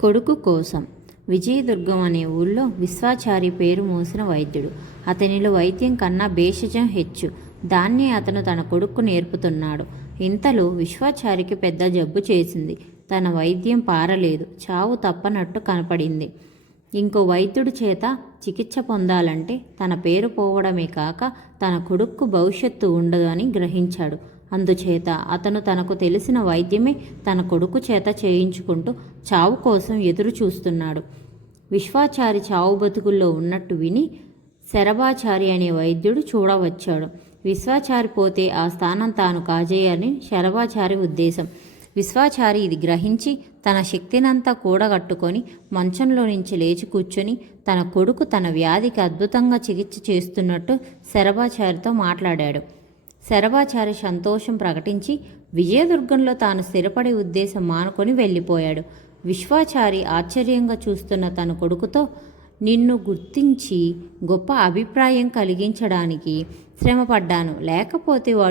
కొడుకు కోసం. విజయదుర్గం అనే ఊళ్ళో విశ్వాచారి పేరు మోసిన వైద్యుడు. అతనిలో వైద్యం కన్నా భేషజం హెచ్చు. దాన్ని అతను తన కొడుకు నేర్పుతున్నాడు. ఇంతలో విశ్వాచారికి పెద్ద జబ్బు చేసింది. తన వైద్యం పారలేదు. చావు తప్పనట్టు కనపడింది. ఇంకో వైద్యుడి చేత చికిత్స పొందాలంటే తన పేరు పోవడమే కాక తన కొడుక్కు భవిష్యత్తు ఉండదు అని గ్రహించాడు. అందుచేత అతను తనకు తెలిసిన వైద్యమే తన కొడుకు చేత చేయించుకుంటూ చావు కోసం ఎదురు చూస్తున్నాడు. విశ్వాచారి చావు బతుకుల్లో ఉన్నట్టు విని శరభాచారి అనే వైద్యుడు చూడవచ్చాడు. విశ్వాచారి పోతే ఆ స్థానం తాను కాజేయాలని శరభాచారి ఉద్దేశం. విశ్వాచారి ఇది గ్రహించి తన శక్తినంతా కూడగట్టుకొని మంచంలో నుంచి లేచి కూర్చొని తన కొడుకు తన వ్యాధికి అద్భుతంగా చికిత్స చేస్తున్నట్టు శరభాచారితో మాట్లాడాడు. శరభాచారి సంతోషం ప్రకటించి విజయదుర్గంలో తాను స్థిరపడే ఉద్దేశం మానుకొని వెళ్ళిపోయాడు. విశ్వాచారి ఆశ్చర్యంగా చూస్తున్న తన కొడుకుతో నిన్ను గుర్తించి గొప్ప అభిప్రాయం కలిగించడానికి శ్రమపడ్డాను. లేకపోతే వాడు